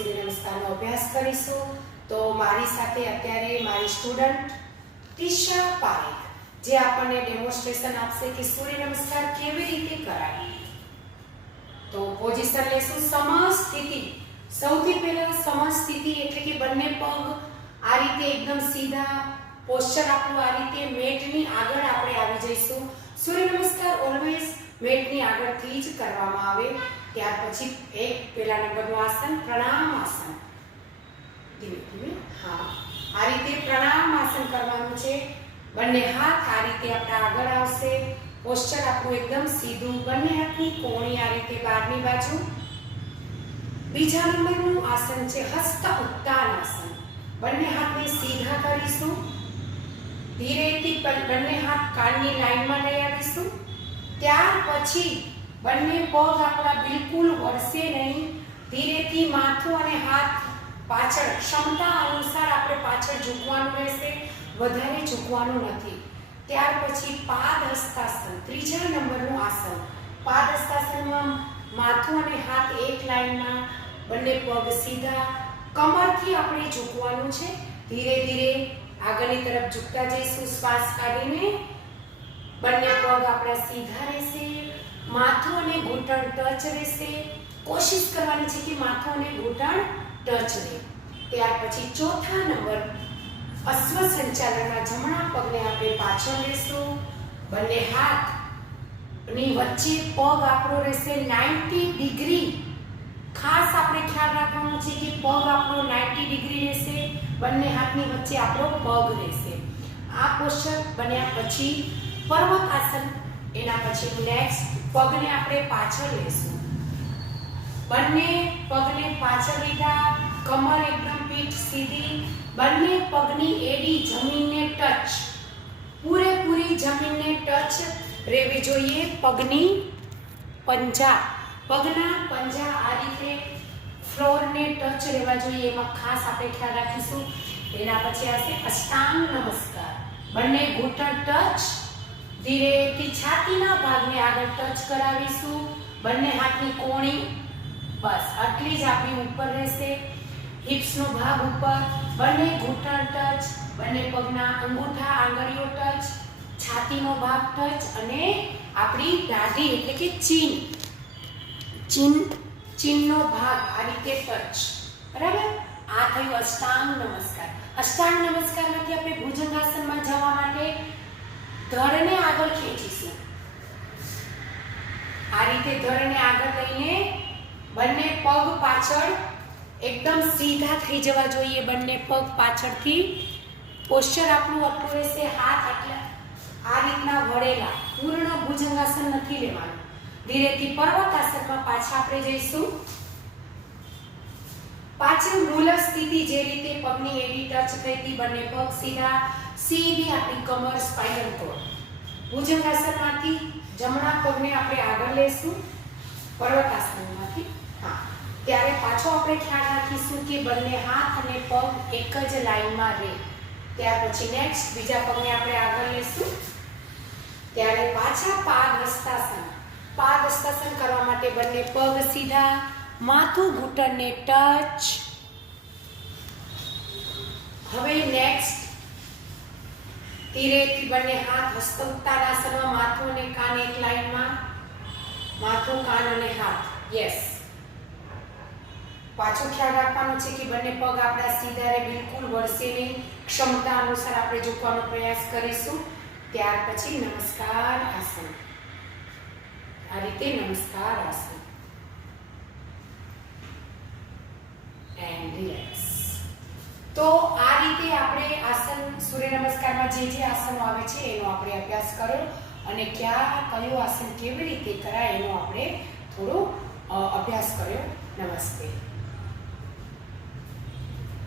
સૂર્ય નમસ્કારનો અભ્યાસ કરીશું. તો મારી સાથે અત્યારે મારી સ્ટુડન્ટ તિશા પારેખ જે આપણને ડેમોન્સ્ટ્રેશન આપશે કે સૂર્ય નમસ્કાર કેવી રીતે કરાય. તો પોઝિશન લેશું સમસ્થિતિ. સૌથી પહેલા સમસ્થિતિ એટલે કે બંને પગ આ રીતે એકદમ સીધા, પોસ્ચર આપણું આ રીતે મેટની આગળ આપણે આવી જઈશું. સૂર્ય નમસ્કાર ઓલવેઝ મેટની આગળથી જ કરવામાં આવે. ત્યાર પછી એક પહેલા નંબરનું આસન પ્રણામ આસન. ધીમે ધીમે આ રીતે પ્રણામ આસન કરવાનું છે. બંને હાથ આ રીતે આપણા આગળ આવશે. પોસ્ચર આપણું એકદમ સીધું, બંને હાથની કોણી આ રીતે બહારની બાજુ. બીજા નંબરનું આસન છે હસ્ત ઉત્તાન આસન. બંને હાથને સીધા કરીશું. ધીરેથી બંને હાથ કાનની લાઈનમાં લઈ આવીશું. ત્યાર પછી બંને પગ આપણા બિલકુલ વળશે નહીં. ધીરેથી માથું અને હાથ પાછળ, ક્ષમતા અનુસાર આપણે પાછળ ઝૂકવાનું રહેશે, વધારે ઝૂકવાનું નથી. ત્યાર પછી પાદ હસ્તાસન, ત્રીજા નંબરનું આસન. પાદ હસ્તાસનમાં માથું અને હાથ એક લાઈનમાં, બંને પગ સીધા, કમરથી આપણે ઝૂકવાનું છે. ધીરે ધીરે આગળની તરફ ઝૂકતા જઈશું. શ્વાસ કાઢીને બંને પગ આપણા સીધા રહેશે. માથું અને ઘૂંટણ ટચ રહેશે. કોશિશ કરવાની છે કે માથું અને ઘૂંટણ ટચ રહે. ત્યાર પછી ચોથા નંબર અશ્વ સંચાલનમાં જમણા પગને આપણે પાછળ લેશું. બંને હાથની વચ્ચે પગ આપણો રહેશે 90 ડિગ્રી. ખાસ આપણે ખ્યાલ રાખવાનું છે કે પગ આપણો 90 ડિગ્રી રહેશે. બંને હાથની વચ્ચે આપણો પગ રહેશે. આ પોસ્ચર બન્યા પછી પર્વત આસન. એના પછી નેક્સ્ટ પગને આપણે પાછળ લેશું. બંને પગને પાછળ લીધા, કમર એકદમ પીઠ સીધી, બંને પગની એડી જમીનને ટચ, પૂરેપૂરી જમીનને ટચ રહેવી જોઈએ. પગની પંજા, પગના પંજા આ રીતે ફ્લોરને ટચ રહેવા જોઈએ. એમાં ખાસ આપણે ખ્યાલ રાખીશું. એના પછી આવશે અષ્ટાંગ નમસ્કાર. બંને ઘૂંટણ ટચ, ધીરેથી છાતીના ભાગને આગળ ટચ કરાવીશું. બંને હાથની કોણી બસ આટલી જ આપણી ઉપર રહેશે. હિપ્સનો ભાગ ઉપર, બંને ઘૂંટણ ટચ, બંને પગના અંગૂઠા આંગળીઓ ટચ, છાતીનો ભાગ ટચ અને આપણી દાઢી એટલે કે ચીનનો ભાગ આ રીતે ટચ. બરાબર? આ થયું અષ્ટાંગ નમસ્કાર. અષ્ટાંગ નમસ્કારમાંથી આપણે ભુજંગાસનમાં જવા માટે ધડને આગળ ખેંચીશું. આ રીતે ધડને આગળ લઈને બંને પગ પાછળ એકદમ સીધા થઈ જવા જોઈએ. બંને પગ પાછળથી પોસ્ચર આપણું આટલું રહેશે. હાથ આટલા આ રીતના વળેલા, પૂર્ણ ભુજંગાસન નથી લેવાનું. ધીરેથી પર્વતાસનમાં પાછા આપણે જઈશું. પાછળ મૂલ સ્થિતિ જે રીતે પગની એડી ટચ થઈ હતી, બંને પગ સીધા, સીધી આપણી કમર, સ્પાઇનલ કોર્ડ. ભુજંગાસનમાંથી જમણા પગને આપણે આગળ લેશું. પર્વતાસનમાંથી ત્યારે પાછો આપણે ખ્યાલ રાખીશું કે બંને હાથ અને પગ એક જ લાઈનમાં રહે. ત્યાર પછી નેક્સ્ટ બીજા પગને આપણે આગળ લેશું. ત્યારે પાછા પાદ હસ્તાસન. પાદ હસ્તાસન કરવા માટે બંને પગ સીધા, માથું ઘૂંટણને ટચ. હવે નેક્સ્ટ ધીરેથી બંને હાથ હસ્ત ઉત્તાન આસનમાં, માથું અને કાન એક લાઈનમાં, માથું, કાન અને હાથ. યસ. પાછો ખ્યાલ રાખવાનો છે કે બંને પગ આપણા સીધા રહે, બિલકુલ વળશે નહીં. ક્ષમતા અનુસાર આપણે ઝૂકવાનો પ્રયાસ કરીશું. ત્યાર પછી નમસ્કાર આસન. આ રીતે નમસ્કાર આસન. And relax. તો આ રીતે આપણે આસન સૂર્ય નમસ્કારમાં જે આસનો આવે છે એનો આપણે અભ્યાસ કર્યો અને કયું આસન કેવી રીતે કરાય એનો આપણે થોડો અભ્યાસ કર્યો. નમસ્તે.